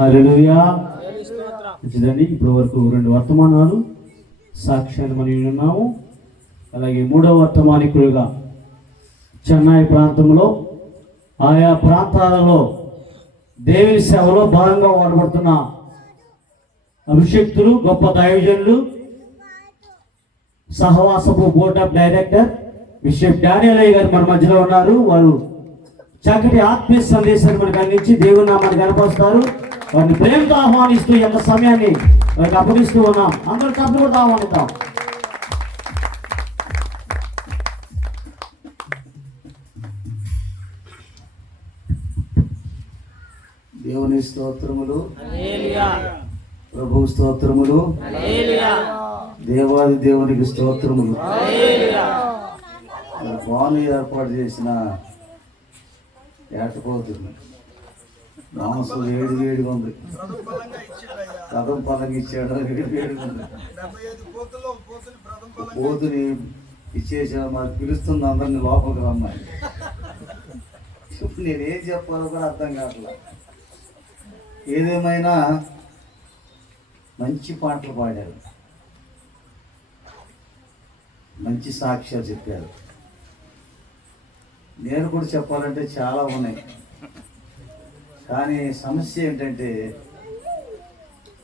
హల్లెలూయా. మంచిదండి. ఇప్పటి వరకు 2 వర్తమానాలు సాక్ష్యాలు మనం విన్నాము. అలాగే 3వ వర్తమానికులుగా చెన్నై ప్రాంతంలో ఆయా ప్రాంతాలలో దేవుని సేవలో భాగంగా వాడబడుతున్న అభిషక్తులు, గొప్ప దైవజనులు, సహవాసపు board of director bishop Daniel అయ్య గారు మన మధ్యలో ఉన్నారు. వారు చక్కటి ఆత్మీయ సందేశాన్ని మనకు అందించి దేవుని నామాన్ని కనపరుస్తారు. వారిని ప్రేమతో ఆహ్వానిస్తూ ఎంత సమయాన్ని వారికి అప్పగిస్తూ ఉన్నాం. అందరూ చప్పట్లు కూడా ఆహ్వానిద్దాం. దేవుని స్తోత్రములు, ప్రభు స్తోత్రములు, దేవాది దేవునికి స్తోత్రములు. భాను ఏర్పాటు చేసిన ఏటపోతుంది మాంసం వేడిగా ఉంది. రథం పదంగా ఇచ్చాడు, వేడిగా ఉంది. పోతుని ఇచ్చేసా, మరి పిలుస్తుంది అందరినీ లోపలికి రమ్మని. నేనేం చెప్పాలో కూడా అర్థం కావట్లా. ఏదేమైనా మంచి పాటలు పాడారు, మంచి సాక్ష్యాలు చెప్పారు. నేను కూడా చెప్పాలంటే చాలా ఉన్నాయి, కానీ సమస్య ఏంటంటే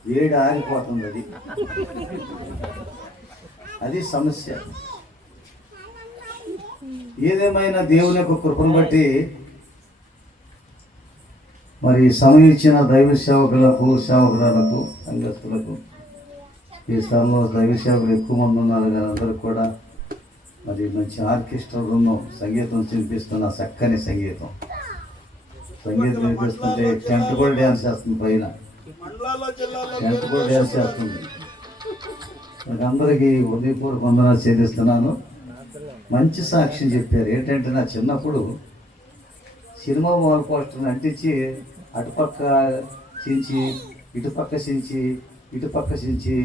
వేడి ఆరిపోతుంది. అది సమస్య. ఏదేమైనా దేవుని యొక్క కృపను బట్టి మరి సమయం ఇచ్చిన దైవ సేవకులకు, సేవకురాలకు, సంఘస్థులకు, ఈ స్థలంలో దైవ సేవకులు ఎక్కువ మంది ఉన్నారు కానీ అందరికి కూడా మరి మంచి ఆర్కెస్ట్రా బృందం సంగీతం వినిపిస్తున్న చక్కని సంగీతం వినిపిస్తుంటే టెంట్ కూడా డ్యాన్స్ చేస్తుంది, పైన టెంట్ కూడా డ్యాన్స్ చేస్తుంది. అందరికీ హృదయపూర్వక వందనాలు చెల్లిస్తున్నాను. మంచి సాక్ష్యం చెప్పారు. ఏంటంటే నా చిన్నప్పుడు సినిమా వాల్ పోస్టర్ని అంటించి అటుపక్క చించి ఇటుపక్క చించి ఇటుపక్క చించి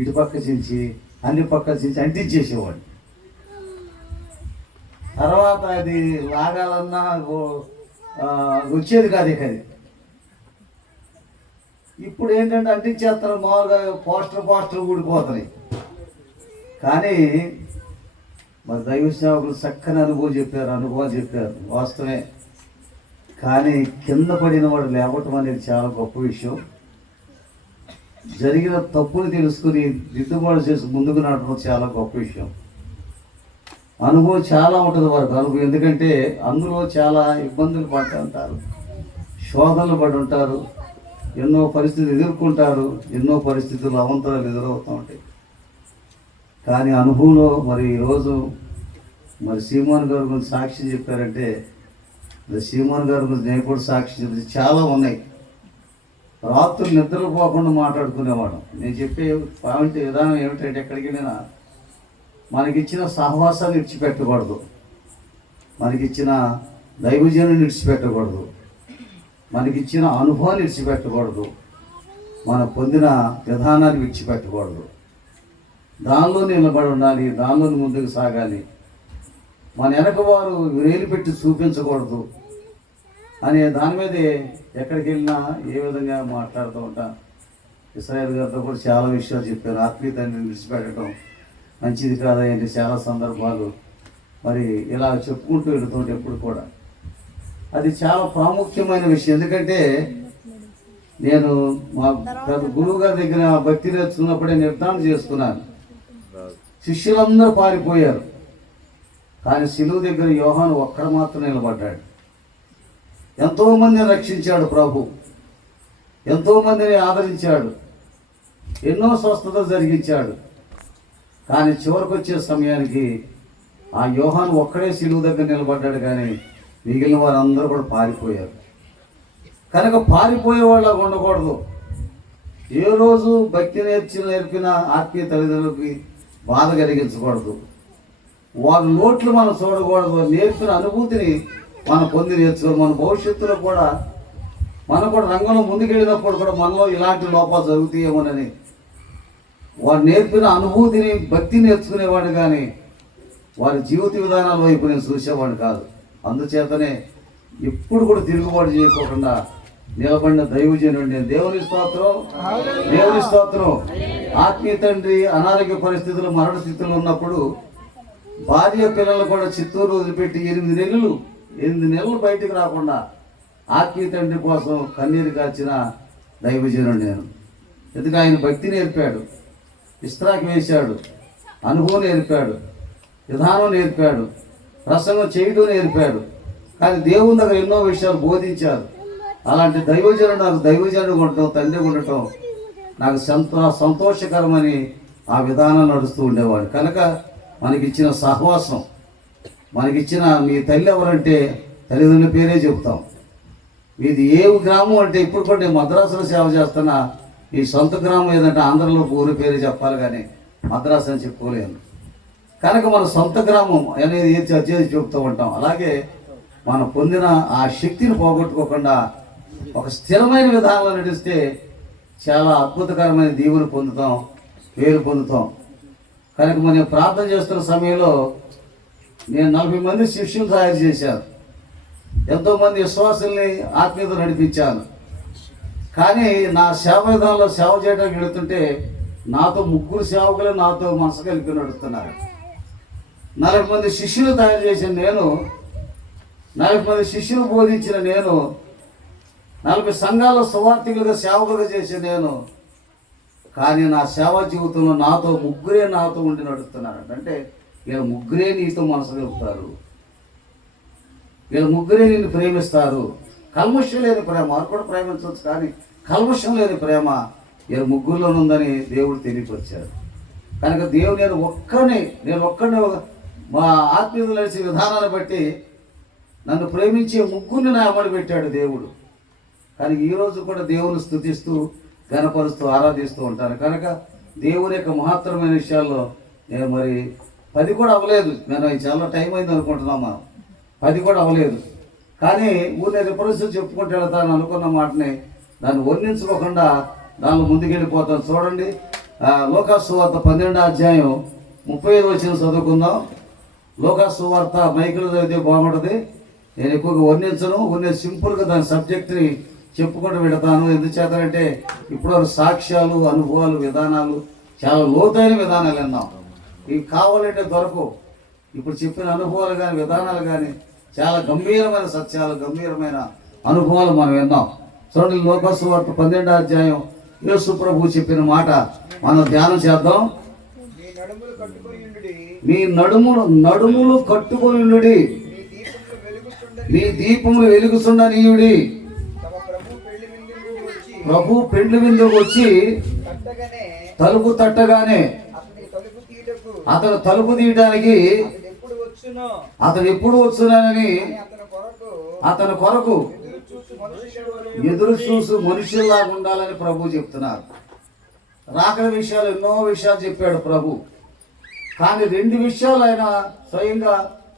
ఇటుపక్క చించి అన్ని పక్కల చించి అంటించేసేవాడు. తర్వాత అది లాగాలన్నా వచ్చేది కాదు. అది ఇప్పుడు ఏంటంటే అంటించేస్తారు, మామూలుగా పోస్టర్ ఊడిపోతున్నాయి. కానీ మరి దైవ సేవకులు చక్కని అనుభవాలు చెప్పారు, వాస్తవమే. కానీ కింద పడిన వాడు లేవటం అనేది చాలా గొప్ప విషయం. జరిగిన తప్పుని తెలుసుకుని దిద్దుబాటు చేసి ముందుకు నడపడం చాలా గొప్ప విషయం. అనుభవం చాలా ఉంటుంది వారికి అనుభవం. ఎందుకంటే అందులో చాలా ఇబ్బందులు పడుతూ ఉంటారు, శోధనలు పడి ఉంటారు, ఎన్నో పరిస్థితులు ఎదుర్కొంటారు, ఎన్నో పరిస్థితులు అవంతరాలు ఎదురవుతూ ఉంటాయి. కానీ అనుభవంలో మరి ఈరోజు మరి సీమోన్ గారు గురించి సాక్ష్యం చెప్పారంటే, సీమోన్ గారి గురించి నేను కూడా సాక్ష్యం చెప్పి చాలా ఉన్నాయి. రాత్రులు నిద్రపోకుండా మాట్లాడుకునేవాడు. నేను చెప్పే పాయింట్ విధానం ఏమిటంటే, ఎక్కడికి వెళ్ళినా మనకిచ్చిన సహవాసాన్ని విడిచిపెట్టకూడదు, మనకిచ్చిన దైవజనాన్ని విడిచిపెట్టకూడదు, మనకిచ్చిన అనుభవాన్ని విడిచిపెట్టకూడదు, మనం పొందిన విధానాన్ని విడిచిపెట్టకూడదు. దానిలో నిలబడి ఉండాలి, దానిలో ముందుకు సాగాలి. మన వెనక వారు వేలు పెట్టి చూపించకూడదు అనే దాని మీదే ఎక్కడికి వెళ్ళినా ఏ విధంగా మాట్లాడుతూ ఉంటాను. ఇస్రాయేల్ గారితో కూడా చాలా విషయాలు చెప్పారు. ఆత్మీయతని విడిచిపెట్టడం మంచిది కాదంటే చాలా సందర్భాలు మరి ఇలా చెప్పుకుంటూ వెళుతుంటే ఎప్పుడు కూడా అది చాలా ప్రాముఖ్యమైన విషయం. ఎందుకంటే నేను మా గురువు గారి దగ్గర భక్తి నేర్చుకున్నప్పుడే నిర్ధారణ చేసుకున్నాను. శిష్యులందరూ పారిపోయారు, కానీ శిలువ దగ్గర యోహాను ఒక్కడ మాత్రం నిలబడ్డాడు. ఎంతోమందిని రక్షించాడు ప్రభు, ఎంతోమందిని ఆదరించాడు, ఎన్నో స్వస్థతలు జరిగించాడు. కానీ చివరికి వచ్చే సమయానికి ఆ యోహాను ఒక్కడే శిలువ దగ్గర నిలబడ్డాడు, కానీ మిగిలిన వారందరూ కూడా పారిపోయారు. కనుక పారిపోయే వాళ్ళగా ఉండకూడదు. ఏ రోజు భక్తి నేర్పిన ఆత్మీయ తల్లిదండ్రులకి బాధ కలిగించకూడదు. వారి నోట్లు మనం చూడకూడదు. నేర్పిన అనుభూతిని మనం పొంది నేర్చుకోవాలి. మన భవిష్యత్తులో కూడా మనం కూడా రంగంలో ముందుకెళ్ళినప్పుడు కూడా మనలో ఇలాంటి లోపాలు జరుగుతాయేమోనని వారు నేర్పిన అనుభూతిని, భక్తి నేర్చుకునేవాడు, కానీ వారి జీవిత విధానాల వైపు నేను చూసేవాడు కాదు. అందుచేతనే ఎప్పుడు కూడా తిరుగుబాటు చేయకోకుండా నిలబడిన దైవజనుడు నేను. దేవుని స్తోత్రం, దేవుని స్తోత్రం. ఆత్మీయ తండ్రి అనారోగ్య పరిస్థితులు, మరణ స్థితిలో ఉన్నప్పుడు భార్య పిల్లలు కూడా చిత్తూరు వదిలిపెట్టి 8 నెలలు బయటికి రాకుండా ఆత్మీయ తండ్రి కోసం కన్నీరు కాచిన దైవజనుడు నేను. ఎందుకంటే ఆయన భక్తి నేర్పాడు, ఇస్త్రాకి వేశాడు, అనుభవం నేర్పాడు, విధానం నేర్పాడు, ప్రసంగం చేయడం నేర్పాడు. కానీ దేవుని దగ్గర ఎన్నో విషయాలు బోధించారు. అలాంటి దైవజనుడు నాకు దైవజనుడు ఉండటం, తండ్రి ఉండటం నాకు సంతోషకరమని ఆ విధానం నడుస్తూ ఉండేవాడు. కనుక మనకిచ్చిన సహవాసం, మనకిచ్చిన మీ తల్లి ఎవరంటే తల్లిదండ్రుల పేరే చెప్తాం. మీది ఏ గ్రామం అంటే ఇప్పుడు కూడా నేను మద్రాసులో సేవ చేస్తున్నా. ఈ సొంత గ్రామం ఏదంటే ఆంధ్రలో ఊరి పేరు చెప్పాలి కానీ మద్రాసు అని చెప్పుకోలేను. కనుక మన సొంత గ్రామం అనేది ఏది చెప్తూ ఉంటాం. అలాగే మనం పొందిన ఆ శక్తిని పోగొట్టుకోకుండా ఒక స్థిరమైన విధానంలో నడిస్తే చాలా అద్భుతకరమైన దీవుని పొందుతాం, పేరు పొందుతాం. కనుక మనం ప్రార్థన చేస్తున్న సమయంలో నేను 40 మంది శిష్యులు తయారు చేశాను. ఎంతోమంది విశ్వాసుల్ని ఆత్మీయత నడిపించాను. కానీ నా సేవ విధానంలో సేవ చేయడానికి వెళుతుంటే నాతో 3 సేవకులు నాతో మనసు కలిపి నడుస్తున్నారు. 40 మంది శిష్యులు తయారు చేసిన నేను, 40 మంది శిష్యులు బోధించిన నేను, 40 సంఘాల సువార్థికులుగా సేవకులుగా చేసిన నేను. కానీ నా సేవా జీవితంలో నాతో 3 నాతో ఉండి నడుస్తున్నారు. అంటే వీళ్ళ 3 నీతో మనసు కలుపుతారు, వీళ్ళ 3 నిన్ను ప్రేమిస్తారు. కల్మషం లేని ప్రేమ, వారు కూడా ప్రేమించవచ్చు కానీ కల్మషం లేని ప్రేమ వీళ్ళ 3 ఉందని దేవుడు తెలియపరిచాడు. కనుక దేవుడు నేను ఒక్కడిని మా ఆత్మీయతలు నడిచే విధానాన్ని బట్టి నన్ను ప్రేమించే 3 నా అమలు పెట్టాడు దేవుడు. కానీ ఈరోజు కూడా దేవుని స్తుతిస్తూ ఘనపరుస్తూ ఆరాధిస్తూ ఉంటాను. కనుక దేవుని యొక్క మహత్తరమైన విషయాల్లో నేను మరి 10 కూడా అవ్వలేదు. నేను చాలా టైం అయింది అనుకుంటున్నాం మనం. 10 కూడా అవ్వలేదు. కానీ ఊరిని రిఫరెన్స్ చెప్పుకుంటూ వెళ్తాను అనుకున్న మాటని దాన్ని వర్ణించుకోకుండా దానిలో ముందుకెళ్ళిపోతాను. చూడండి, లోకా సువార్త 12వ అధ్యాయం 35 వచనం చదువుకుందాం. లోకా సువార్త మైకులు చదివితే బాగుంటుంది. నేను ఎక్కువగా వర్ణించను, సింపుల్గా దాని సబ్జెక్ట్ని చెప్పుకుంటూ పెడతాను. ఎందుచేతంటే ఇప్పుడు సాక్ష్యాలు, అనుభవాలు, విధానాలు చాలా లోతైన విధానాలు విన్నాం. ఇవి కావాలంటే దొరకవు. ఇప్పుడు చెప్పిన అనుభవాలు కానీ విధానాలు కానీ చాలా గంభీరమైన సత్యాలు, గంభీరమైన అనుభవాలు మనం విన్నాం. చూడండి, లోకా సువార్త 12వ అధ్యాయం యేసు ప్రభువు చెప్పిన మాట మనం ధ్యానం చేద్దాం. మీ నడుములు కట్టుకొని ఉండుడి, మీ దీపములు వెలుగుచుండనీయుడి. ప్రభు పెండ్లి విందుకు వచ్చి తలుపు తట్టగానే అతను తలుపు తీయడానికి అతను ఎప్పుడు వచ్చునని అతని కొరకు ఎదురు చూసు మనుషుల్లాగా ఉండాలని ప్రభు చెప్తున్నారు. రాకడ విషయాలు ఎన్నో విషయాలు చెప్పాడు ప్రభు. కానీ 2 విషయాలు ఆయన స్వయంగా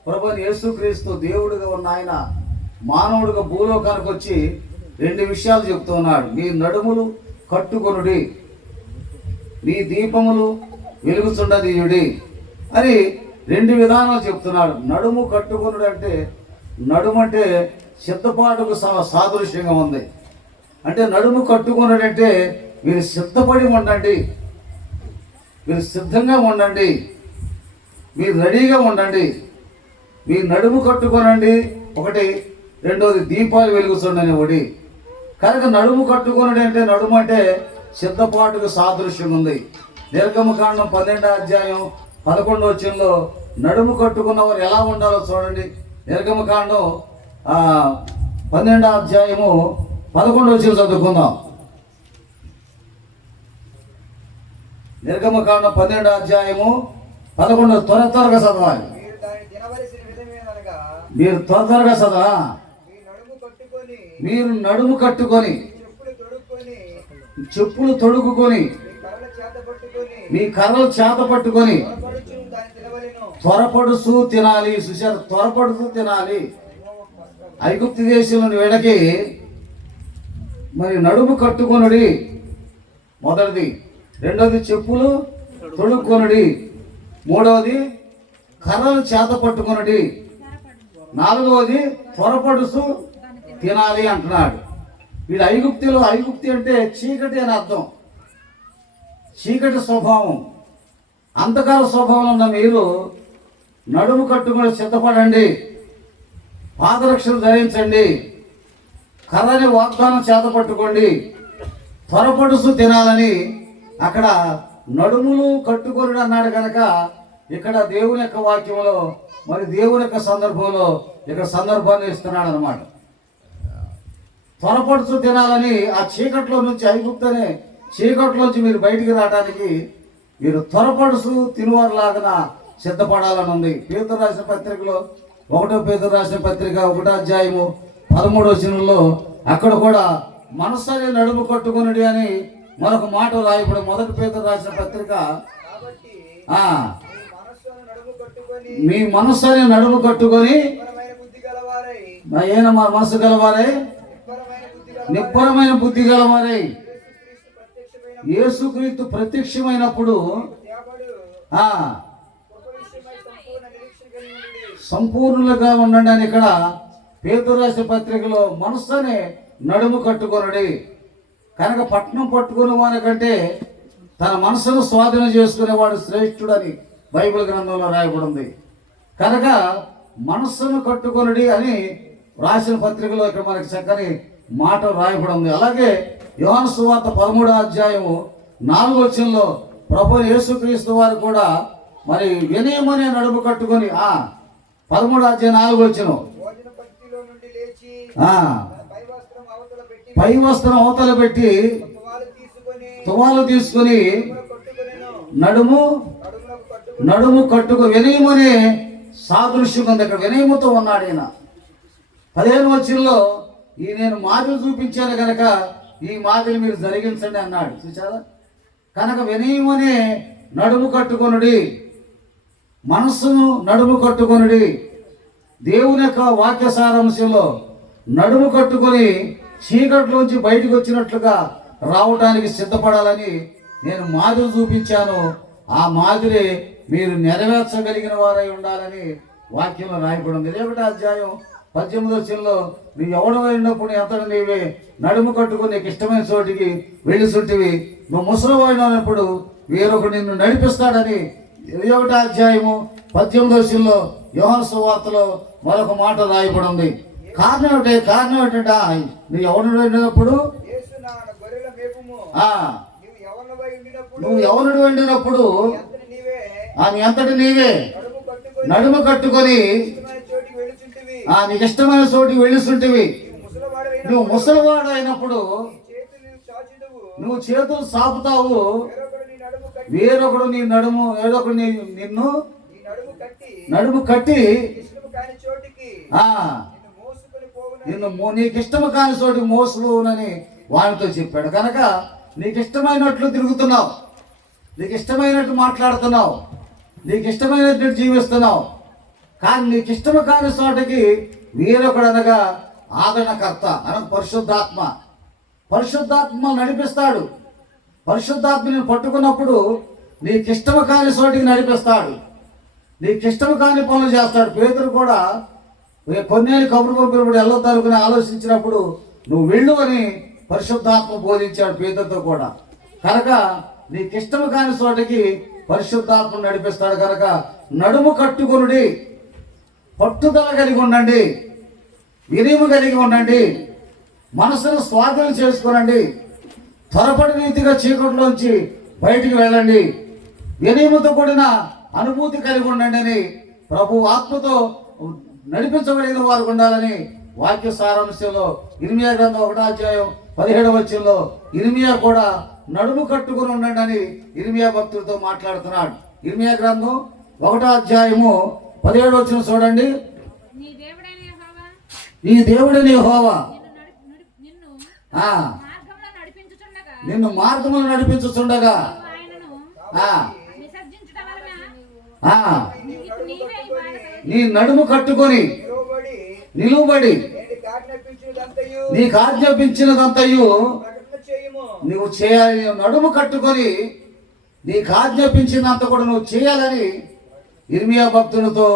ప్రభు యేసుక్రీస్తు దేవుడిగా ఉన్న ఆయన మానవుడిగా భూలోకానికి వచ్చి 2 విషయాలు చెప్తున్నాడు. మీ నడుములు కట్టుకొనుడి, మీ దీపములు వెలుగుచుండనీయుడి అని 2 విధానాలు చెప్తున్నాడు. నడుము కట్టుకొనుడు అంటే, నడుము అంటే సిద్ధపాటుకు సాదృశ్యంగా ఉంది. అంటే నడుము కట్టుకొనుడు అంటే మీరు సిద్ధపడి ఉండండి, మీరు సిద్ధంగా ఉండండి, మీరు రెడీగా ఉండండి. మీ నడుము కట్టుకోనండి ఒకటి, రెండోది దీపాలు వెలుగుతుండని ఒకటి. కనుక నడుము కట్టుకొనుడు అంటే, నడుము అంటే సిద్ధపాటుకు సాదృశ్యం ఉంది. నిర్గమకాండం 12వ అధ్యాయం 11వ వచనంలో నడుము కట్టుకున్న వారు ఎలా ఉండాలో చూడండి. నిర్గమకాండం 12వ అధ్యాయము 11వ వచనం చదువుకుందాం. నిర్గమకాండం 12వ అధ్యాయము 11. త్వరగా చదవాలి. మీరు త్వరగా చదవా. మీరు నడుము కట్టుకొని, చెప్పులు తొడుగుకొని, మీ కర్రలు చేత పట్టుకొని త్వరపడుతూ తినాలి. సుశారు, త్వరపడుతూ తినాలి. ఐగుప్తు దేశంలోని వేడకి మరి నడుము కట్టుకొనుడి మొదటిది, రెండోది చెప్పులు తొడుక్కొనుడి, మూడవది కర్రలు చేత పట్టుకొనుడి, నాలుగవది త్వరపడుతూ తినాలి అంటున్నాడు. వీడు ఐగుప్తి అంటే చీకటి అని అర్థం. చీకటి స్వభావం, అంధకార స్వభావం ఉన్న మీరు నడుము కట్టుకొని సిద్ధపడండి, పాదరక్షలు ధరించండి, కర్రని వాగ్దానం చేతపట్టుకోండి, త్వరపడుసు తినాలని అక్కడ నడుములు కట్టుకొని అన్నాడు కనుక ఇక్కడ దేవుని యొక్క వాక్యంలో మరి దేవుని యొక్క సందర్భంలో ఇక్కడ సందర్భాన్ని ఇస్తున్నాడు అనమాట. త్వరపడుచు తినాలని ఆ చీకట్లో నుంచి, ఐగుప్తు అనే చీకట్లోంచి మీరు బయటికి రావడానికి మీరు త్వరపడుచు తినువారులాగా సిద్ధపడాలని ఉంది. పేతురు రాసిన పత్రికలో 1 పేతురు రాసిన పత్రిక 1వ అధ్యాయము 13వ వచనంలో అక్కడ కూడా మనస్సుని నడుము కట్టుకొనుడి అని మరొక మాట రాయబడి 1 పేతురు రాసిన పత్రిక మీ మనస్సుని నడుము కట్టుకొని మా మనసు గలవారై నిబ్బరమైన బుద్ధి గలవారై యేసుక్రీస్తు ప్రత్యక్షమైనప్పుడు సంపూర్ణులుగా ఉండండి అని ఇక్కడ పేతురు రాసిన పత్రికలో మనస్సునే నడుము కట్టుకొనుడి. కనుక పట్నం పట్టుకునే వాని కంటే తన మనసును స్వాధీనం చేసుకునేవాడు శ్రేష్ఠుడని బైబిల్ గ్రంథంలో రాయబడింది. కనుక మనస్సును కట్టుకొనుడి అని రాసిన పత్రికలో ఇక్కడ మనకి చక్కని మాట రాయబడింది. అలాగే యోహాను సువార్త 13వ అధ్యాయము 4వ వచనంలో ప్రభువు యేసుక్రీస్తు వారు కూడా మరి వినయమనే నడుము కట్టుకొని 13వ అధ్యాయం 4వ వచనం పై వస్త్రం అవతల పెట్టి తువాలు తీసుకుని నడుము కట్టుకు వినయమనే సాదృశ్యం ఉంది. అక్కడ వినయముతో ఉన్నాడు ఈయన. 15వ వచనంలో ఈ నేను మాదిరి చూపించాను కనుక ఈ మాదిరి మీరు జరిగించండి అన్నాడు. చూసారా? కనుక వినయమనే నడుము కట్టుకొనుడి, మనస్సును నడుము కట్టుకొనుడి. దేవుని యొక్క వాక్య సారాంశంలో నడుము కట్టుకొని చీకట్లోంచి బయటకు వచ్చినట్లుగా రావటానికి సిద్ధపడాలని నేను మాదిరి చూపించాను. ఆ మాదిరి మీరు నెరవేర్చగలిగిన వారై ఉండాలని వాక్యంలో రాయబడింది. 1వ అధ్యాయం 18వ వచనంలో నువ్వు ఎవడమైనప్పుడు ఎంతటి నీవే నడుము కట్టుకుని నీకు ఇష్టమైన చోటికి వెళ్ళిచుంటివి, నువ్వు ముసలివాడినప్పుడు వేరొకడు నిన్ను నడిపిస్తాడని 1వ అధ్యాయము 18వ వచనంలో యోహాను సువార్తలో మరొక మాట రాయబడింది. కారణం ఏమిటంటే నువ్వు ఎవరినప్పుడు నువ్వు ఎవరుడు వండినప్పుడు ఆమె ఎంతటి నీవే నడుము కట్టుకొని నీకు ఇష్టమైన చోటికి వెళ్ళిస్తుంటివి. నువ్వు ముసలివాడు అయినప్పుడు నువ్వు చేతులు సాపుతావు, వేరొకడు నీ నడుము నిన్ను నడుము కట్టి నీకు ఇష్టము కాని చోటికి మోసుకుని వానితో చెప్పాడు. కనుక నీకు ఇష్టమైనట్లు తిరుగుతున్నావు, నీకు ఇష్టమైనట్టు మాట్లాడుతున్నావు, నీకు ఇష్టమైనట్టు జీవిస్తున్నావు. కానీ నీకు ఇష్టము కాని చోటకి వేరొకడు అనగా ఆదరణకర్త అనగా పరిశుద్ధాత్మ నడిపిస్తాడు. పరిశుద్ధాత్మని పట్టుకున్నప్పుడు నీకు ఇష్టము కాని చోటికి నడిపిస్తాడు, నీకు ఇష్టము కాని పనులు చేస్తాడు. పేతురు కూడా కొన్నేళ్ళు కబురు పంపినప్పుడు వెళ్ళొద్దనుకుని ఆలోచించినప్పుడు నువ్వు వెళ్ళు అని పరిశుద్ధాత్మ బోధించాడు పేతురుతో కూడా. కనుక నీకు ఇష్టము కాని చోటకి పరిశుద్ధాత్మ నడిపిస్తాడు. కనుక నడుము కట్టుకొనుడి, పట్టుదల కలిగి ఉండండి, వినయము కలిగి ఉండండి, మనసును స్వాధీనం చేసుకోనండి, త్వరపడి రీతిగా చీకట్లోంచి బయటికి వెళ్ళండి, వినయముతో కూడిన అనుభూతి కలిగి ఉండండి అని ప్రభు ఆత్మతో నడిపించబడిన వారు ఉండాలని వాక్య సారాంశంలో ఇర్మియా గ్రంథం 1వ అధ్యాయం 17వ వచనంలో ఇర్మియా కూడా నడుము కట్టుకుని ఉండండి అని ఇర్మియా భక్తులతో మాట్లాడుతున్నాడు. ఇర్మియా గ్రంథం 1వ అధ్యాయము 17వ వచనం చూడండి. నీ దేవుడైన యెహోవా నిన్ను మార్గములో నడిపించుచుండగా నీ నడుము కట్టుకొని నిలువబడి నీకు ఆజ్ఞాపించినదంతయు నువ్వు చేయాలి. నడుము కట్టుకొని నీకు ఆజ్ఞాపించినంత కూడా నువ్వు చేయాలని ఇర్మియా భక్తులతో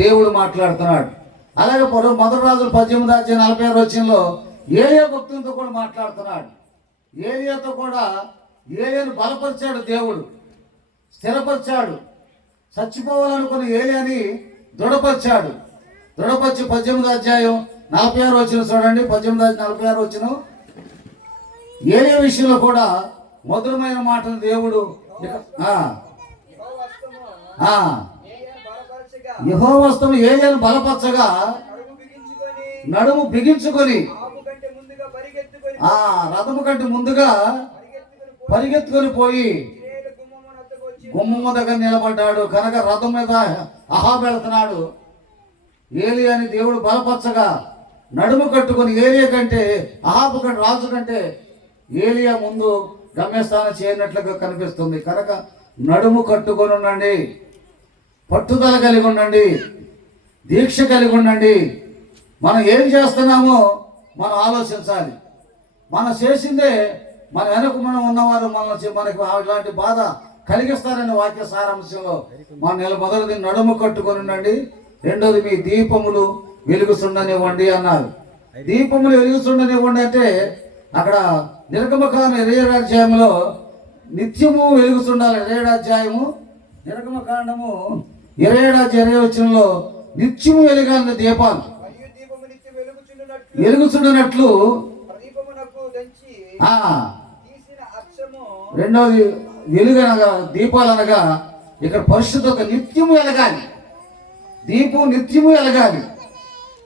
దేవుడు మాట్లాడుతున్నాడు. అలాగే 1 రాజులు 18వ అధ్యాయం 46వ వచనంలో ఏలియా భక్తులతో కూడా మాట్లాడుతున్నాడు. ఏలియాతో కూడా ఏలియాను బలపరిచాడు దేవుడు, స్థిరపరిచాడు. చచ్చిపోవాలనుకున్న ఏలియాని దృఢపరిచాడు. దృఢపరిచి 18వ అధ్యాయం 46 వచనం చూడండి. 18:46 వచనం. ఏలియా విషయంలో కూడా మధురమైన మాటలు దేవుడు యెహోవా హస్తము ఏలియాను బలపరచగా నడుము బిగించుకొని రథము కంటే ముందుగా పరిగెత్తుకొని పోయి గుమ్మమ్మ దగ్గర నిలబడ్డాడు. కనుక రథం మీద అహాబు వెళుతున్నాడు. ఏలియాని దేవుడు బలపరచగా నడుము కట్టుకొని ఏలియా కంటే అహాబు కంటే రాజు కంటే ఏలియా ముందు గమ్యస్థానం చేరినట్లుగా కనిపిస్తుంది. కనుక నడుము కట్టుకొని ఉండండి, పట్టుదల కలిగి ఉండండి, దీక్ష కలిగి ఉండండి. మనం ఏం చేస్తున్నామో మనం ఆలోచించాలి. మనం చేసిందే మన వెనక మనం ఉన్నవారు మనకి ఇలాంటి బాధ కలిగిస్తారని వాక్య సారాంశంలో మన మొదటిది నడుము కట్టుకొని ఉండండి. రెండోది మీ దీపములు వెలుగుచుండనివ్వండి అన్నారు. దీపములు వెలుగుచుండనివ్వండి అంటే అక్కడ నిర్గమకాండం 27వ అధ్యాయంలో నిత్యము వెలుగుచుండాలి. 27వ అధ్యాయము నిర్గమకాండము 27వ అధ్యాయం 20వ వచనంలో నిత్యము వెలగాలని దీపాలు వెలుగుచుండినట్లు. రెండోది వెలుగు అనగా దీపాలు అనగా ఇక్కడ పరిశుద్ధత నిత్యము వెలగాలి. దీపం నిత్యము వెలగాలి,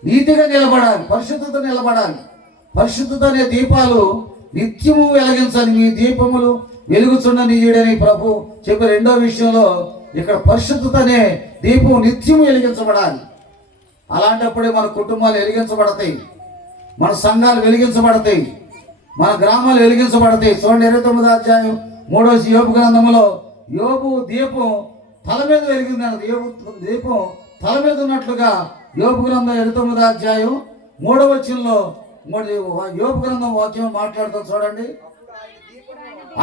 నీతిగా నిలబడాలి, పరిశుద్ధత నిలబడాలి. పరిశుద్ధత అనే దీపాలు నిత్యము వెలిగించాలి. మీ దీపములు వెలుగుచుండనీయుడని ప్రభు చెప్పే రెండో విషయంలో ఇక్కడ పరిశుద్ధత అనే దీపం నిత్యము వెలిగించబడాలి. అలాంటప్పుడే మన కుటుంబాలు వెలిగించబడతాయి, మన సంఘాలు వెలిగించబడతాయి, మన గ్రామాలు వెలిగించబడతాయి. చూడండి 29వ అధ్యాయం 3వ యోబు గ్రంథంలో యోబు దీపం తల మీద వెలిగింది. యోబు దీపం తల మీద ఉన్నట్లుగా యోబు గ్రంథం 29వ అధ్యాయం 3వ వచనంలో యోబు గ్రంథం వాక్యం మాట్లాడుతూ చూడండి.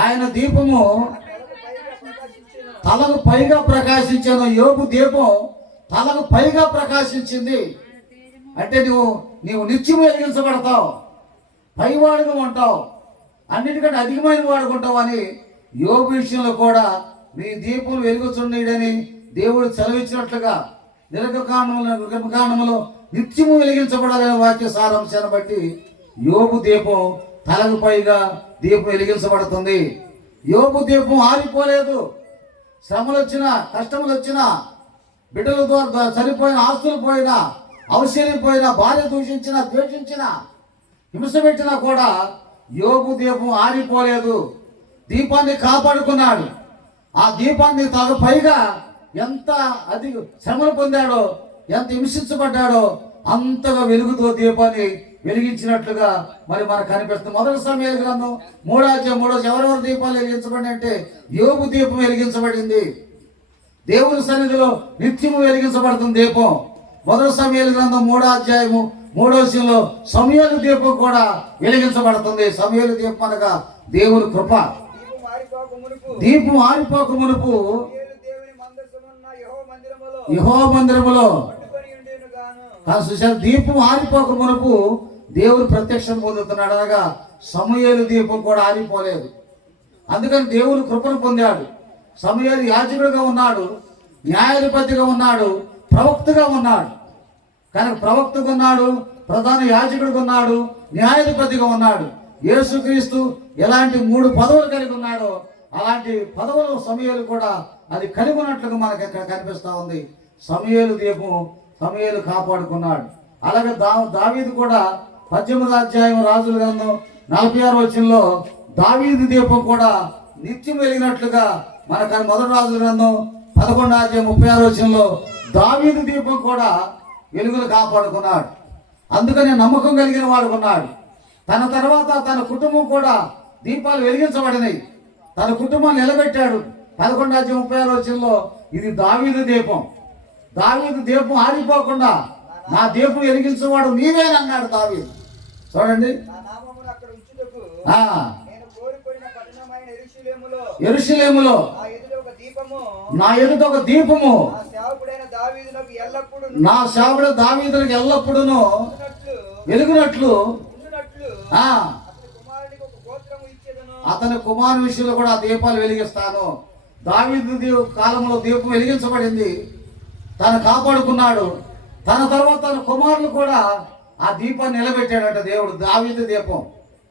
ఆయన దీపము తలకు పైగా ప్రకాశించాను. యోబు దీపం తలకు పైగా ప్రకాశించింది అంటే నీవు నిత్యం వెలిగించబడతావు, పైవాడుగా ఉంటావు, అన్నిటికంటే అధికమైన వాడుకుంటావు అని యోబు విషయంలో కూడా మీ దీపం వెలుగుచుండేడని దేవుడు సెలవిచ్చినట్లుగా నిర్గమకాండంలో నిత్యము వెలిగించబడాలనే వాక్య సారాంశాన్ని బట్టి యోబు దీపం తలకు పైగా దీపం వెలిగించబడుతుంది. యోబు దీపం ఆరిపోలేదు. శ్రమలు వచ్చినా, కష్టములు వచ్చినా, బిడ్డల ద్వారా చనిపోయిన, ఆస్తులు పోయినా, అవసరం పోయినా, భార్య దూషించినా, ద్వేషించినా, హింస పెట్టినా కూడా యోబు దీపం ఆరిపోలేదు. దీపాన్ని కాపాడుకున్నాడు. ఆ దీపాన్ని తన పైగా ఎంత అధిక శ్రమలు పొందాడో, ఎంత హింసించబడ్డాడో అంతగా వెలుగుతో దీపాన్ని వెలిగించినట్లుగా మరి మనకు కనిపిస్తుంది. మొదటి సమయాల గ్రంథం 3వ అధ్యాయం 3వ ఎవరెవరు దీపాలు వెలిగించబడి అంటే యోబు దీపం వెలిగించబడింది. దేవుని సన్నిధిలో నిత్యము వెలిగించబడుతుంది దీపం. మొదటి సమయాల గ్రంథం 3వ అధ్యాయము 3వ వచనంలో సమూయేలు దీపం కూడా వెలిగించబడుతుంది. సమూయేలు దీపం అనగా దేవుని కృప. దీపం ఆరిపోక మునుపు యెహోవా మందిరములో దీపం ఆరిపోక మునుపు దేవుడు ప్రత్యక్షం పొందుతున్నాడు. అనగా సమూయేలు దీపం కూడా ఆరిపోలేదు. అందుకని దేవుడు కృపను పొందాడు. సమూయేలు యాజకుడిగా ఉన్నాడు, న్యాయాధిపతిగా ఉన్నాడు, ప్రవక్తగా ఉన్నాడు. కనుక ప్రవక్తగా ఉన్నాడు, ప్రధాన యాజకుడిగా ఉన్నాడు, న్యాయాధిపతిగా ఉన్నాడు. యేసుక్రీస్తు ఎలాంటి 3 పదవులు కలిగి ఉన్నాడో అలాంటి పదవులు సమూయేలు కూడా అది కలిగి ఉన్నట్లుగా మనకి ఇక్కడ కనిపిస్తూ ఉంది. సమూయేలు దీపం సమూయేలు కాపాడుకున్నాడు. అలాగే దావీదు కూడా 18వ అధ్యాయం రాజుల గ్రంథం 46వ వచనంలో దావీదు దీపం కూడా నిత్యం వెలిగినట్లుగా మనకు మొదటి రాజుల గ్రంథం 11వ అధ్యాయం 36వ వచనంలో దావీదు దీపం కూడా వెలుగులు కాపాడుకున్నాడు. అందుకని నమ్మకం కలిగిన వాడుకున్నాడు. తన తర్వాత తన కుటుంబం కూడా దీపాలు వెలిగించబడినాయి. తన కుటుంబాన్ని నిలబెట్టాడు. 11వ అధ్యాయం 36వ వచనంలో ఇది దావీదు దీపం. దావీదు దీపం ఆరిపోకుండా నా దీపం వెలిగించేవాడు నీవేనన్నాడు దావీదు. చూడండి, యెరూషలేములో నా ఎదుట ఒక దీపము నా సేవకుడు దావీదులకు ఎల్లప్పుడూ వెలుగునట్లు అతని కుమారుని విషయంలో కూడా ఆ దీపాలు వెలిగిస్తాను. దావీదు కాలంలో దీపం వెలిగించబడింది, తను కాపాడుకున్నాడు. తన తర్వాత తన కుమారులు కూడా ఆ దీపాన్ని నిలబెట్టాడట దేవుడు, దావీదు దీపం.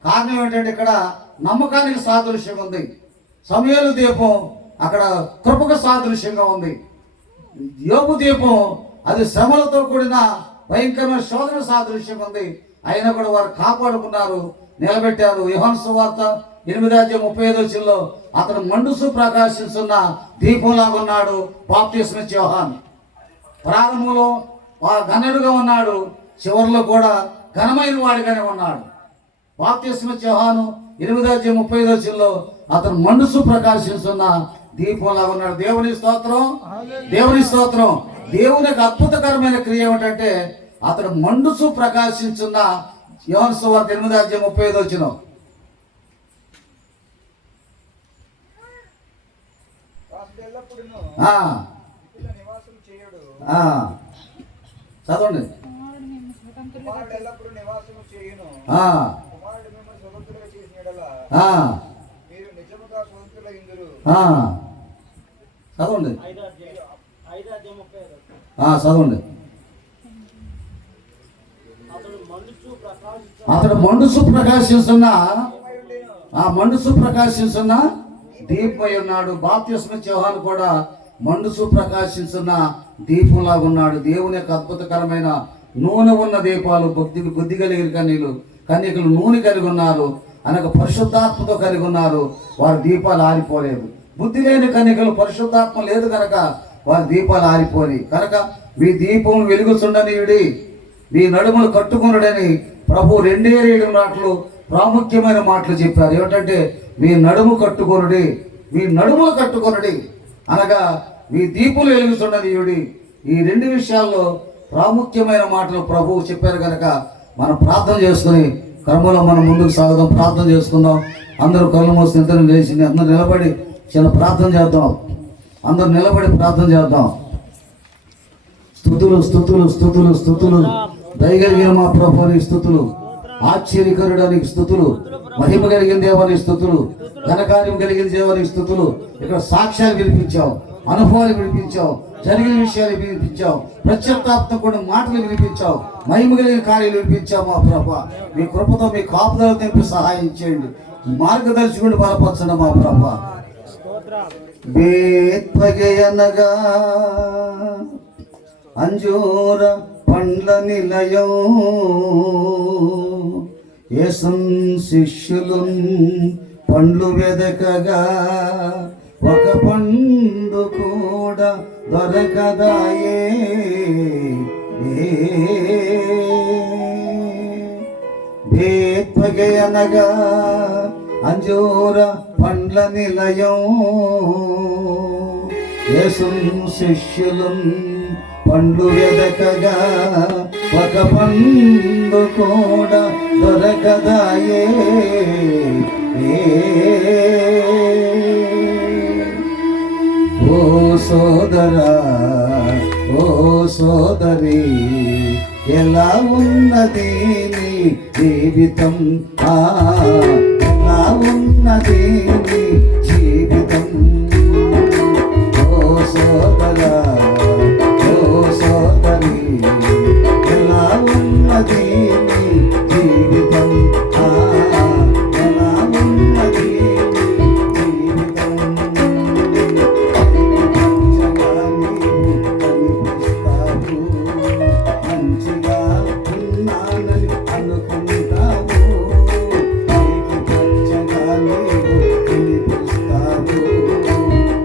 కారణం ఏంటంటే ఇక్కడ నమ్మకానికి సాదృశ్యం ఉంది. సమూయేలు దీపం అక్కడ కృపకు సాదృశ్యంగా ఉంది. యోబు దీపం అది శ్రమలతో కూడిన భయంకరమైన శోధన సాదృశ్యం ఉంది. అయినా కూడా వారు కాపాడుకున్నారు, నిలబెట్టారు. యోహాను సువార్త 8:35 అతను మండుసు ప్రకాశిస్తున్న దీపంలాగా ఉన్నాడు బాప్తిస్మిచ్చే యోహాను. ప్రారంభంలో ఘనుడుగా ఉన్నాడు, చివరిలో కూడా ఘనమైన వాడిగానే ఉన్నాడు. బాప్తిస్మిచ్చే యోహాను 8:35 అతను మండుసు ప్రకాశిస్తున్న దీపంలాగా ఉన్నాడు. దేవుని స్తోత్రం, దేవుని స్తోత్రం. దేవుని యొక్క అద్భుతకరమైన క్రియ ఏమిటంటే అతడు మండుసు ప్రకాశించున్న యోహాను సువార్త 8:35 చదవండి. చదవండి, చదవండి. అతడు మండుసు ప్రకాశిస్తున్న దీపమై ఉన్నాడు. బాప్తిస్మిచ్చే యోహాను కూడా మండుసు ప్రకాశిస్తున్న దీపంలాగా ఉన్నాడు. దేవుని యొక్క అద్భుతకరమైన నూనె ఉన్న దీపాలు. బుద్ధి కలిగిన కన్యకలు నూనె కలిగి ఉన్నారు, అనగా పరిశుద్ధాత్మతో కలిగి ఉన్నారు. వారి దీపాలు ఆరిపోలేదు. బుద్ధి లేని కన్యకలు పరిశుద్ధాత్మ లేదు కనుక వారి దీపాలు ఆరిపోయి. కనుక మీ దీపం వెలుగుచుండనియుడి, మీ నడుములు కట్టుకునుడని ప్రభు 2 మాటలు ప్రాముఖ్యమైన మాటలు చెప్పారు. ఏమిటంటే మీ నడుము కట్టుకొనుడి, మీ నడుములు కట్టుకొనుడి, అనగా మీ దీపులు వెలుగుచుండనియుడి. ఈ 2 విషయాల్లో ప్రాముఖ్యమైన మాటలు ప్రభువు చెప్పారు కనుక మనం ప్రార్థన చేసుకుని క్రమంలో మనం ముందుకు సాగుదాం. ప్రార్థన చేసుకుందాం. అందరూ కళ్ళు మూసి నిద్ర లేచి అందరూ నిలబడి చిన్న ప్రార్థన చేద్దాం. అందరూ నిలబడి ప్రార్థన చేద్దాం. స్తుతులు స్తుతులు స్తుతులు స్తుతులు. దయగలిగిన మా ప్రభువుని స్తుతులు, ఆశ్చర్యకరుడానికి స్తుతులు, మహిమ కలిగిన దేవానికి స్తుతులు, ఘనకార్యం కలిగిన దేవానికి స్తుతులు. ఇక్కడ సాక్ష్యాలు వినిపించావు, అనుభవాలు వినిపించావు, జరిగిన విషయాలు వినిపించావు, ప్రత్యక్షాత్మక కూడా మాటలు వినిపించావు, మహిమ కలిగిన కార్యాలు వినిపించావు. మా ప్రభువా మీ కృపతో మీ కాపుదల తెంపి సహాయం చేయండి, మార్గదర్శకుడు బలపరచండి మా ప్రభువా. బేత్పగయనగా అంజూర పండ్ల నిలయం, యేసున్ శిష్యులు పండ్లు వెదకగా ఒక పండు కూడా దొరకదాయే. బేత్పగే అనగా అంజూర పండ్ల నిలయం, యేసున్ శిష్యులు పండ్లు వెదకగా ఒక పండు కూడా దొరకదాయే. ఓ సోదరా, ఓ సోదరి, ఎలా ఉన్నది నీ జీవితం? ఎలా ఉన్నది నీ జీవితం? ఓ సోదరా, ఓ సోదరి, ఎలా ఉన్నది నీ జీవితం? ఎలా ఉన్నది నీ జీవితం? మంచిగా ఉన్నానని అనుకుంటావు,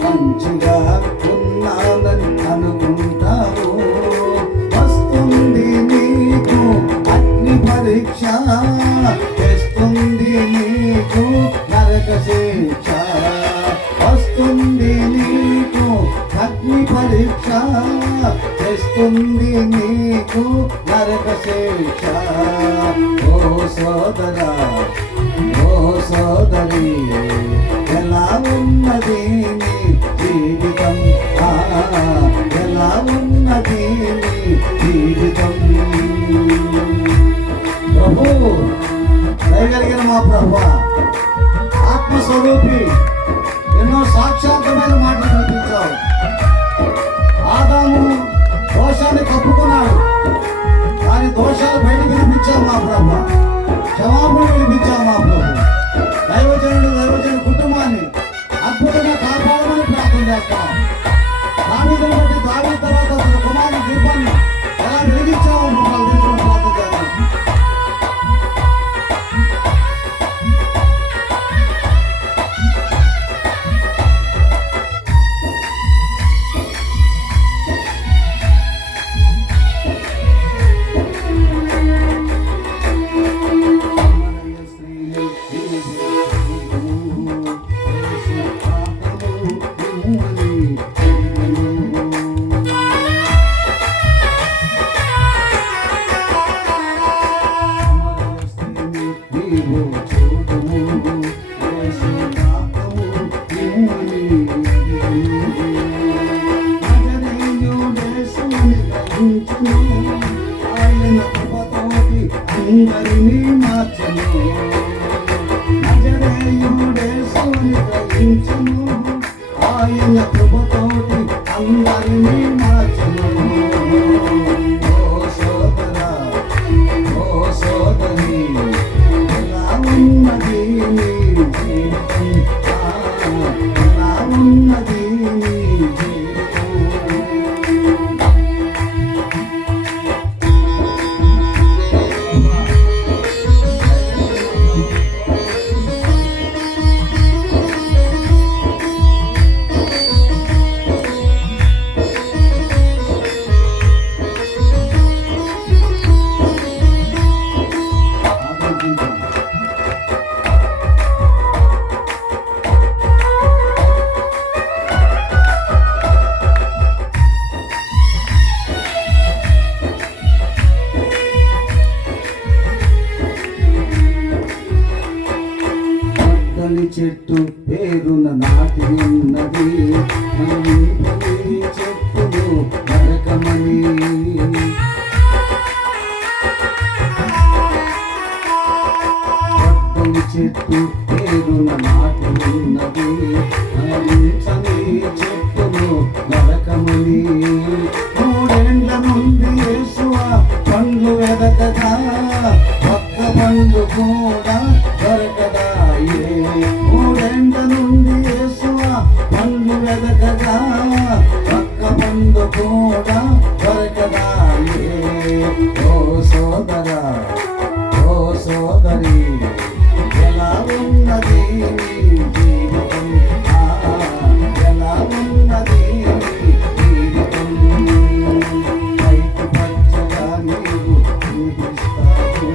మంచిగా ఉన్నానని అనుకుంటావు. వస్తుంది నీకు అగ్ని పరీక్ష, తెస్తుంది నీకు నరక శిక్ష. వస్తుంది నీకు అగ్ని పరీక్ష, తెస్తుంది నీకు నరక శిక్ష. ఓ సోదరా, ఓ సోదరి, ఎలా ఉన్నది నీ జీవితం? ఎలా ఉన్నది నీ జీవితం? ప్రభు చెప్పి ఎన్నో సాక్షాత్మైన మాటలు వినిపించావు. ఆదాము దోషాన్ని కప్పుకున్నాడు, కానీ దోషాలు బయట వినిపించావు మా ప్రభు, క్షమాపణ వినిపించావు మా ప్రభు. దైవజనుడి కుటుంబాన్ని అద్భుతంగా కాపాడమని ప్రార్థన చేస్తాం. దావీదును బట్టి దావీదు తర్వాత తన కుమారుని దీపాన్ని ఎలా వెలిగించావో మమ్మల్ని తెలుసుకుని ప్రార్థన చేస్తాం. అందరినీ మార్చను, నజరేయుడేసుని గ్రహించను, ఆయన కృపతోటి అందరినీ మార్చను. ఓ సోదరా, ఓ సోదరి, ఎలా ఉన్నది నీ జీవితం, ఎలా ఉన్నది నీ జీవితం. చెట్టు పేరున నాటి ఉన్నది, చెట్టును నరకమని. చెట్టు పేరున నాటి ఉన్నది, చెట్టును నరకమని. మూడేండ్ల నుండి యేసువా పండ్లు వెదకగా, ఒక్క పండు కూడా దొరకదా. మూడేండ్ల నుండి యేసువా పండ్లు వెదకగా, ఒక్క పండు కూడా దొరకదా. ఓ సోదరా, ఓ సోదరి, ఎలా ఉన్నది నీ జీవితం, ఎలా ఉన్నది నీ జీవితం. రైతు పచ్చగా నీవు జీవిస్తావు,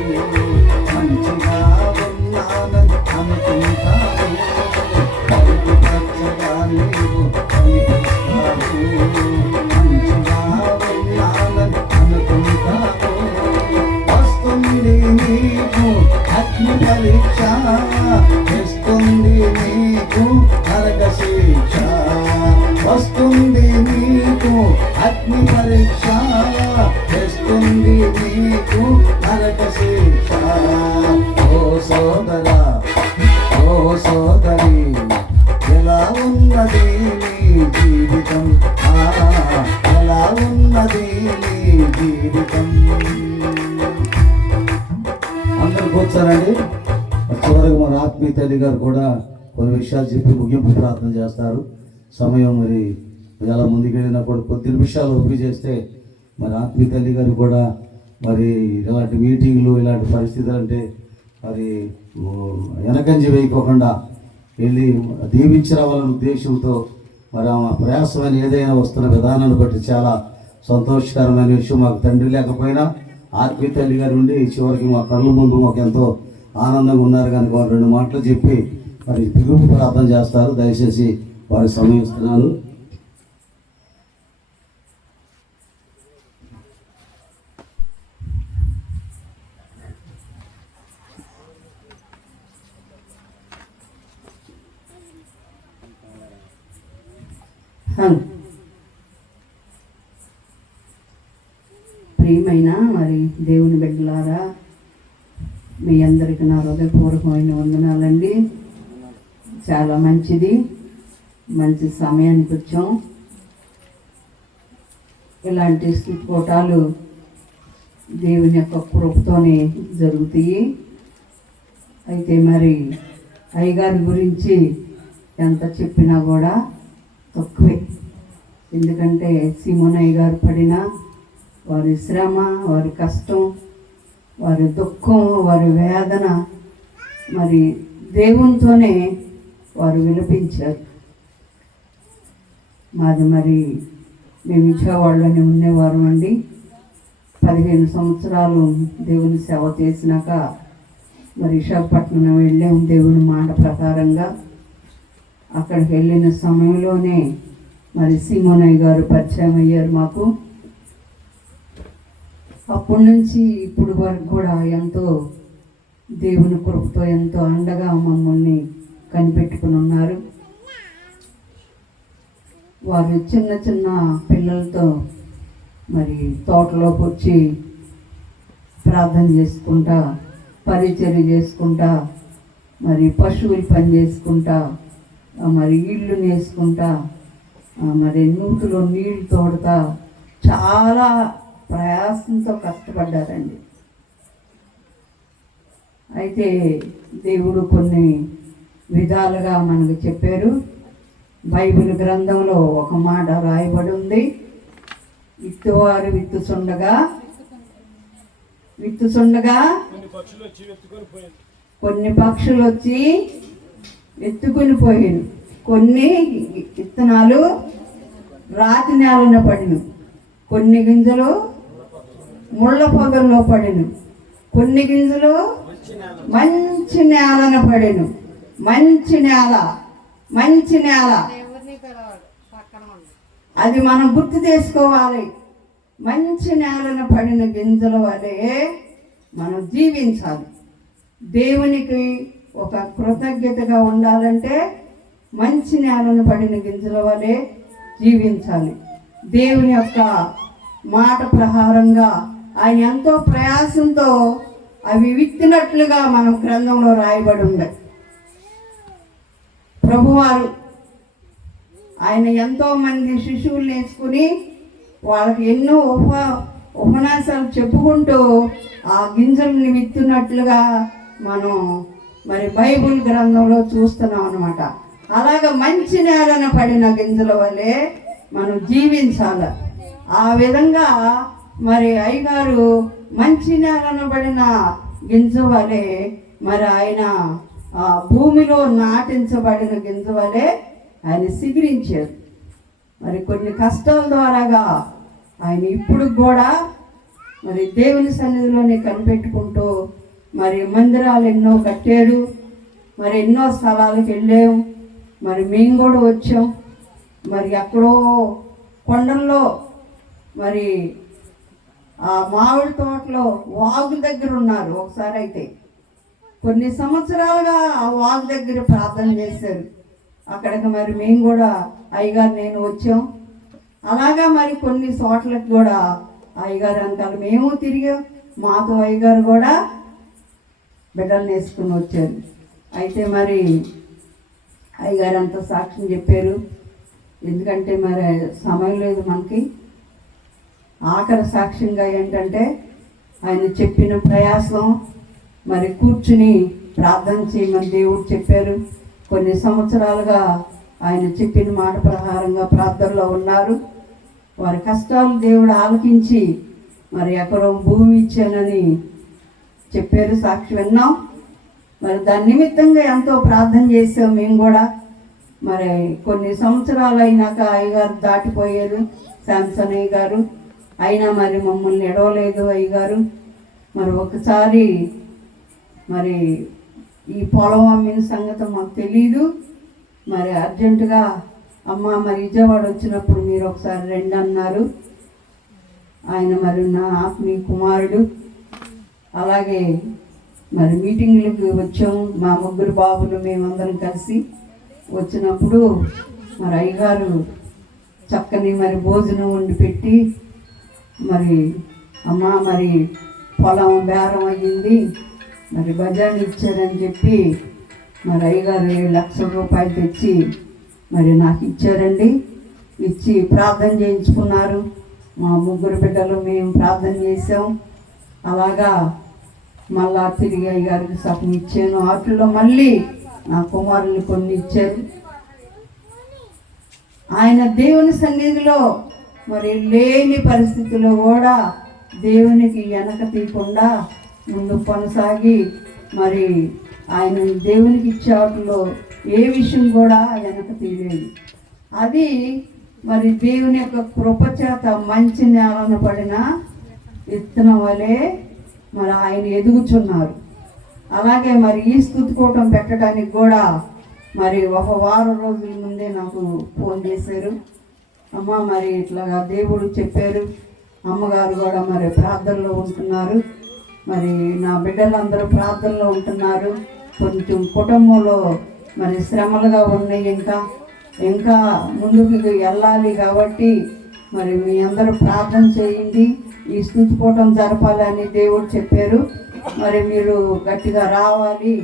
మంచిగా ఉన్నానని అనుకుంటావు. రైతు పచ్చగా నీవు జీవిస్తావు, మంచిగా ఉన్నానని అనుకుంటావు. వస్తుంది నీకు అగ్ని పరీక్ష, తెస్తుంది నీకు నరక శిక్ష. వస్తుంది నీకు అగ్ని పరీక్ష, తెస్తుంది నీకు నరక శిక్ష. ఓ సోదరా, ఓ సోదరి, ఎలా ఉన్నది నీ జీవితం, ఎలా ఉన్నది నీ జీవితం. అందరూ కూర్చోరండి. చివరికి మన ఆత్మీయ తల్లి గారు కూడా కొన్ని విషయాలు చెప్పి ముగింపు ప్రార్థన చేస్తారు. సమయం మరి ఎలా ముందుకు వెళ్ళినా కూడా కొద్ది నిమిషాలు ఒప్పి చేస్తే మరి ఆత్మీయ తల్లి గారు కూడా మరి ఇలాంటి మీటింగ్లు ఇలాంటి పరిస్థితులు అంటే మరి వెనకంజ వేయకోకుండా వెళ్ళి దీవించి రావాలనే ఉద్దేశంతో మరి ఆమె ప్రయాసమైన ఏదైనా వస్తున్న విధానాన్ని బట్టి చాలా సంతోషకరమైన విషయం. మాకు తండ్రి లేకపోయినా ఆత్మీయ తల్లి గారు ఉండి చివరికి మా కళ్ళ ముందు మాకు ఎంతో ఆనందంగా ఉన్నారు కనుక వాళ్ళు రెండు మాటలు చెప్పి మరి పిలుపు ప్రార్థన చేస్తారు. దయచేసి వారి సమయం ఇస్తున్నాను. ప్రియమైన మరి దేవుని బిడ్డలారా, మీ అందరికీ నా హృదయపూర్వకమైన వందనాలండి. చాలా మంచిది. మంచి సమయానికి వచ్చాం. ఇలాంటి స్థుతిపోటాలు దేవుని యొక్క కృపతోనే జరుగుతాయి. అయితే మరి అయ్యగారి గురించి ఎంత చెప్పినా కూడా తక్కువే. ఎందుకంటే సీమోన్ అయ్యగారు పడిన వారి శ్రమ, వారి కష్టం, వారి దుఃఖం, వారి వేదన మరి దేవునితోనే వారు విలపించారు. మాది మరి మేము విజయవాడలోనే ఉండేవారు అండి. 15 సంవత్సరాలు దేవుని సేవ చేసినాక మరి విశాఖపట్నం వెళ్ళాము దేవుని మాట ప్రకారంగా. అక్కడికి వెళ్ళిన సమయంలోనే మరి సీమోనయ్య గారు పరిచయం అయ్యారు మాకు. అప్పటి నుంచి ఇప్పుడు వరకు కూడా ఎంతో దేవుని కృపతో ఎంతో అండగా మమ్మల్ని కనిపెట్టుకుని ఉన్నారు. వారు చిన్న చిన్న పిల్లలతో మరి తోటలోకి వచ్చి ప్రార్థన చేసుకుంటా, పరిచర్య చేసుకుంటా, మరి పశువులు పని చేసుకుంటా, మరి ఇళ్ళు నేసుకుంటా, మరి నూతులో నీళ్ళు తోడుతా చాలా ప్రయాసంతో కష్టపడ్డారండి. అయితే దేవుడు కొన్ని విధాలుగా మనకు చెప్పారు. బైబిల్ గ్రంథంలో ఒక మాట రాయబడి ఉంది, విత్తువారు విత్తుచుండగా కొన్ని పక్షులు వచ్చి ఎత్తుకుని పోయాను. కొన్ని విత్తనాలు రాతి నేలన పడిను, కొన్ని గింజలు ముళ్ళ పొదల్లో పడిను, కొన్ని గింజలు మంచి నేలన పడిను. మంచి నేల అది మనం గుర్తు చేసుకోవాలి. మంచి నేలన పడిన గింజల వలె మనం జీవించాలి. దేవునికి ఒక కృతజ్ఞతగా ఉండాలంటే మంచి నేలను పడిన గింజల వలె జీవించాలి. దేవుని యొక్క మాట ప్రకారంగా ఆయన ఎంతో ప్రయాసంతో అవి విత్తినట్లుగా మనం గ్రంథంలో రాయబడి ఉంది. ప్రభువారు ఆయన ఎంతో మంది శిశువులు నేర్చుకుని వాళ్ళకి ఎన్నో ఉపన్యాసాలు చెప్పుకుంటూ ఆ గింజల్ని విత్తున్నట్లుగా మనం మరి బైబిల్ గ్రంథంలో చూస్తున్నాం అన్నమాట. అలాగ మంచి నేలన పడిన గింజల వల్లే మనం జీవించాలి. ఆ విధంగా మరి అయ్యగారు మంచి నేలన పడిన గింజ వలె మరి ఆయన భూమిలో నాటించబడిన గింజ వలె ఆయన సిగిరించారు. మరి కొన్ని కష్టాల ద్వారాగా ఆయన ఇప్పుడు కూడా మరి దేవుని సన్నిధిలోనే కనిపెట్టుకుంటూ మరి మందిరాలు ఎన్నో కట్టారు. మరి ఎన్నో స్థలాలకు వెళ్ళాము. మరి మేము కూడా వచ్చాం. మరి ఎక్కడో కొండల్లో మరి ఆ మామిడి తోటలో వాగు దగ్గర ఉన్నారు. ఒకసారి అయితే కొన్ని సంవత్సరాలుగా ఆ వాగు దగ్గర ప్రార్థన చేశారు. అక్కడికి మరి మేము కూడా అయ్యగారు నేను వచ్చాం. అలాగా మరి కొన్ని చోట్లకు కూడా అయ్యగారు అంటారు మేము తిరిగాం. మాతో అయ్యగారు కూడా బిడ్డలు వేసుకుని వచ్చారు. అయితే మరి అయ్యగారు అంత సాక్ష్యం చెప్పారు. ఎందుకంటే మరి సమయం లేదు మనకి. ఆఖరి సాక్ష్యంగా ఏంటంటే ఆయన చెప్పిన ప్రయాసం మరి కూర్చుని ప్రార్థన చేయమని దేవుడు చెప్పారు. కొన్ని సంవత్సరాలుగా ఆయన చెప్పిన మాట ప్రకారంగా ప్రార్థనలో ఉన్నారు. వారి కష్టాలు దేవుడు ఆలకించి మరి ఎకరం భూమి ఇచ్చానని చెప్పారు. సాక్షి విన్నాం. మరి దాని నిమిత్తంగా ఎంతో ప్రార్థన చేసాం మేము కూడా. మరి కొన్ని సంవత్సరాలు అయినాక అయ్యగారు దాటిపోయారు, శాంసన్ అయ్య గారు. అయినా మరి మమ్మల్ని ఎడవలేదు అయ్యగారు. మరి ఒకసారి మరి ఈ పొలం అమ్మిన సంగతి మాకు తెలీదు. మరి అర్జెంటుగా అమ్మ మరి విజయవాడ వచ్చినప్పుడు మీరు ఒకసారి రండి అన్నారు. ఆయన మరి నా ఆత్మీయ కుమారుడు. అలాగే మరి మీటింగ్లకు వచ్చాము. మా ముగ్గురు బాబులు మేమందరం కలిసి వచ్చినప్పుడు మరి అయ్యగారు చక్కని మరి భోజనం వండి పెట్టి మరి అమ్మ మరి పొలం బేరం అయ్యింది, మరి బజార్ని ఇచ్చారని చెప్పి మరి అయ్యగారు 1,00,000 రూపాయలు తెచ్చి మరి నాకు ఇచ్చారండి. ఇచ్చి ప్రార్థన చేయించుకున్నారు. మా ముగ్గురు బిడ్డలు మేము ప్రార్థన చేసాం. అలాగా మళ్ళా తిరిగి అయ్యగారికి సగం ఇచ్చాను. వాటిలో మళ్ళీ నా కుమారులు కొన్ని ఇచ్చారు. ఆయన దేవుని సన్నిధిలో మరి లేని పరిస్థితుల్లో కూడా దేవునికి వెనక తీయకుండా ముందు కొనసాగి మరి ఆయన దేవునికి ఇచ్చే వాటిలో ఏ విషయం కూడా వెనక తీయలేదు. అది మరి దేవుని యొక్క కృపచేత మంచి నేలన పడిన విత్తనం వలె మరి ఆయన ఎదుగుచున్నారు. అలాగే మరి ఈ స్తుతికూటం పెట్టడానికి కూడా మరి 1 వారం రోజుల ముందే నాకు ఫోన్ చేశారు. అమ్మ మరి ఇట్లాగా దేవుడు చెప్పారు, అమ్మగారు కూడా మరి ప్రార్థనలో ఉంటున్నారు, మరి నా బిడ్డలందరూ ప్రార్థనలో ఉంటున్నారు, కొంచెం కుటుంబంలో మరి శ్రమలుగా ఉన్నాయి, ఇంకా ముందుకు వెళ్ళాలి కాబట్టి మరి మీ అందరూ ప్రార్థన చేయండి, ఈ స్తుతికూటం జరపాలని దేవుడు చెప్పారు, మరి మీరు గట్టిగా రావాలి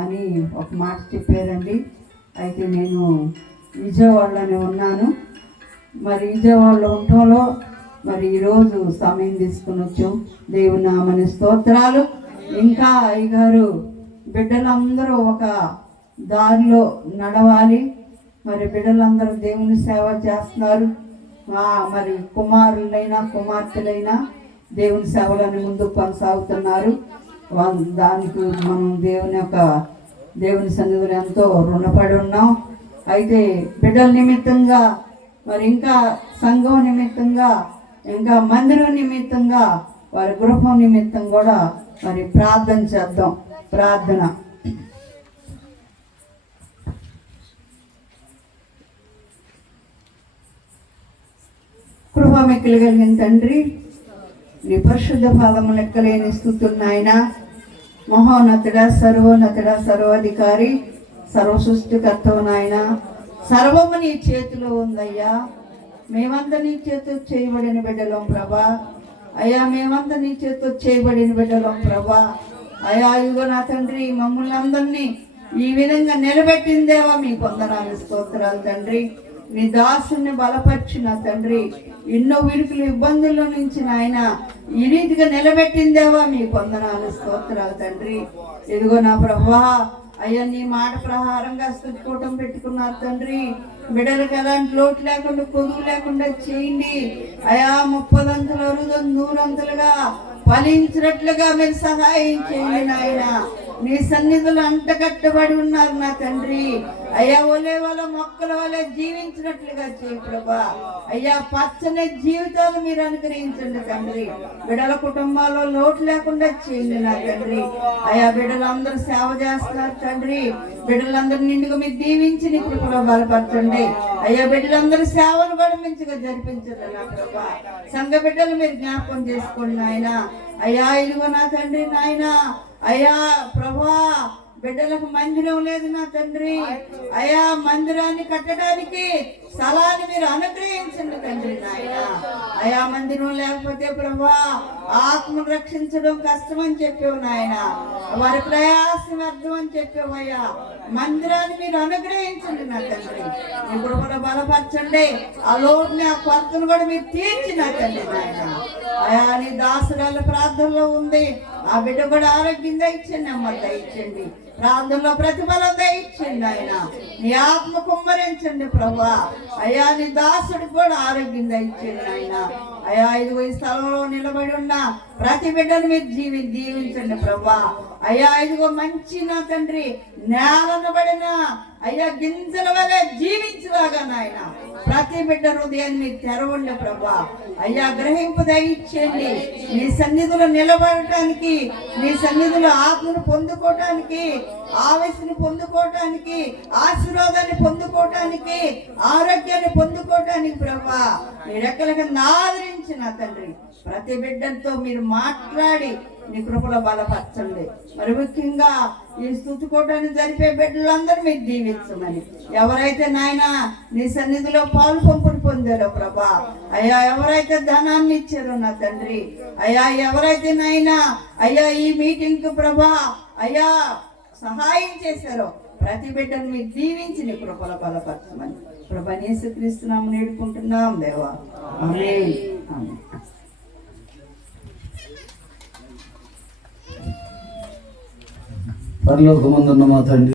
అని ఒక మాట చెప్పారండి. అయితే నేను విజయవాడలోనే ఉన్నాను. మరి విజయవాడలో ఉండటంలో మరి ఈరోజు సమయం తీసుకుని వచ్చాం. దేవుని నామని స్తోత్రాలు. ఇంకా అయ్యగారు బిడ్డలందరూ ఒక దారిలో నడవాలి. మరి బిడ్డలందరూ దేవుని సేవ చేస్తున్నారు. మరి కుమారులైనా కుమార్తెలైనా దేవుని సేవలను ముందుకు కొనసాగుతున్నారు. దానికి మనం దేవుని సన్నిధిలో ఎంతో రుణపడి ఉన్నాం. అయితే బిడ్డల నిమిత్తంగా మరి ఇంకా సంఘం నిమిత్తంగా ఇంకా మందిరం నిమిత్తంగా వారి గృహం నిమిత్తం కూడా మరి ప్రార్థన చేద్దాం. ప్రార్థన. కృపామిక్కులు కలిగిన తండ్రి, నీ పరిశుద్ధ పాదము లెక్కలేని స్తుతున్నాయన. మహోన్నతుడా, సర్వోన్నతుడా, సర్వాధికారి, సర్వసృష్టికర్తవు నాయన. సర్వము నీ చేతిలో ఉందయ్యా. మేమంతా నీ చేతితో చేయబడిన బిడ్డలం ప్రభా. అయ్యా మేమంతా నీ చేతితో చేయబడిన బిడ్డలం ప్రభా. అయ్యా ఇదిగో నా తండ్రి, మమ్మల్ని అందరినీ ఈ విధంగా నిలబెట్టిందేవా మీ వందనాలు స్తోత్రాలు తండ్రి. నీ దాసుని బలపరిచిన తండ్రి, ఎన్నో విరుకులు ఇబ్బందుల్లో నుంచి నాయన ఈ రీతిగా నిలబెట్టిందేవా మీ వందనాలు స్తోత్రాలు తండ్రి. ఇదిగో నా ప్రభా, అయ్యా నీ మాట ప్రకారంగా స్తుతికూటం పెట్టుకున్నారు తండ్రి. బిడ్డలకు ఎలాంటి లోటు లేకుండా కొదువు లేకుండా చేయండి అయ్యా. 30 అంతలు 100 అంతలుగా ఫలించినట్లుగా మీరు సహాయం చేయండి నాయన. నీ సన్నిధులు అంటకట్టబడి ఉన్నారు నా తండ్రి. అయ్యా ఒలే వాళ్ళ మొక్కల వల్ల జీవించినట్లుగా చేయి ప్రభా. అయ్యా పచ్చని జీవితాలు మీరు అనుగ్రహించండి తండ్రి. బిడ్డల కుటుంబాల్లో లోటు లేకుండా చేయండి నా తండ్రి. అయ్యా బిడ్డలందరూ సేవ చేస్తున్నారు తండ్రి. బిడ్డలందరూ నిండుగా మీరు దీవించి నీ కృపలో బలపరచండి అయ్యా. బిడ్డలందరూ సేవలు కూడా మంచిగా జరిపించండి నా ప్రభా. సంఘ బిడ్డలు మీరు జ్ఞాపకం చేసుకోండి నాయన. అయ్యా ఇదిగో నా తండ్రి నాయన. అయ్యా ప్రభా, బిడ్డలకు మందిరం లేదు నా తండ్రి. అయ్యా మందిరాన్ని కట్టడానికి స్థలాన్ని మీరు అనుగ్రహించండి తండ్రి నాయన. అయ్యా మందిరం లేకపోతే ప్రభా ఆత్మను రక్షించడం కష్టమని చెప్పావు నాయన. వారి ప్రయాసం అర్థం అని చెప్పావు అయ్యా. మందిరాన్ని మీరు అనుగ్రహించండి నా తండ్రి. ఇప్పుడు కూడా బలపరచండి. ఆ లోటుని ఆ కొరతను కూడా మీరు తీర్చి నా తండ్రి నాయన. అయ్యా నీ దాసురాల ప్రార్థనలో ఉంది. ఆ బిడ్డ కూడా ఆరోగ్యం దయచండి అమ్మ, దయచండి. ప్రార్థనలో ప్రతిఫలం దయచండి ఆయన. నీ ఆత్మ కుమ్మరించండి ప్రభా. అయ్యా నీ దాసుడికి కూడా ఆరోగ్యం దయచండి ఆయన. అయ్యా ఇదిగో ఈ స్థలంలో నిలబడి ఉన్న ప్రతి బిడ్డను మీరు దీవించండి ప్రభా. అయ్యా ఇదిగో మంచి నా తండ్రి నేలను పడిన అయ్యా గింజల వల్ల జీవించలాగా నాయన ప్రతి బిడ్డ హృదయాన్ని మీరు తెరవండి ప్రభా. అయ్యా గ్రహింపు దయచేయండి. నీ సన్నిధిలో నిలబడటానికి, నీ సన్నిధిలో ఆత్మను పొందుకోవటానికి, ఆవేశను పొందుకోవటానికి, ఆశీర్వాదాన్ని పొందుకోవటానికి, ఆరోగ్యాన్ని పొందుకోవటానికి ప్రభా నీ రెక్కలకు ఆదరించిన తండ్రి ప్రతి బిడ్డలతో మీరు మాట్లాడి నీ కృపలో బలపరచండి. మరి ముఖ్యంగా ఈ స్తుతికూటాన్ని జరిపే బిడ్డలందరూ మీరు దీవించమని. ఎవరైతే నాయన నీ సన్నిధిలో పాలు పంపులు పొందారో ప్రభా, అయ్యా ఎవరైతే ధనాన్ని ఇచ్చారో నా తండ్రి, అయ్యా ఎవరైతే నాయన అయ్యా ఈ మీటింగ్ కు ప్రభా అయ్యా సహాయం చేశారో ప్రతి బిడ్డను మీరు దీవించి నీ కృపల బలపరచమని ప్రభువైన యేసుక్రీస్తునామమున వేడుకుంటున్నాం దేవా. ఆమేన్. ఆమేన్. పరలోకమందున్న మా తండ్రి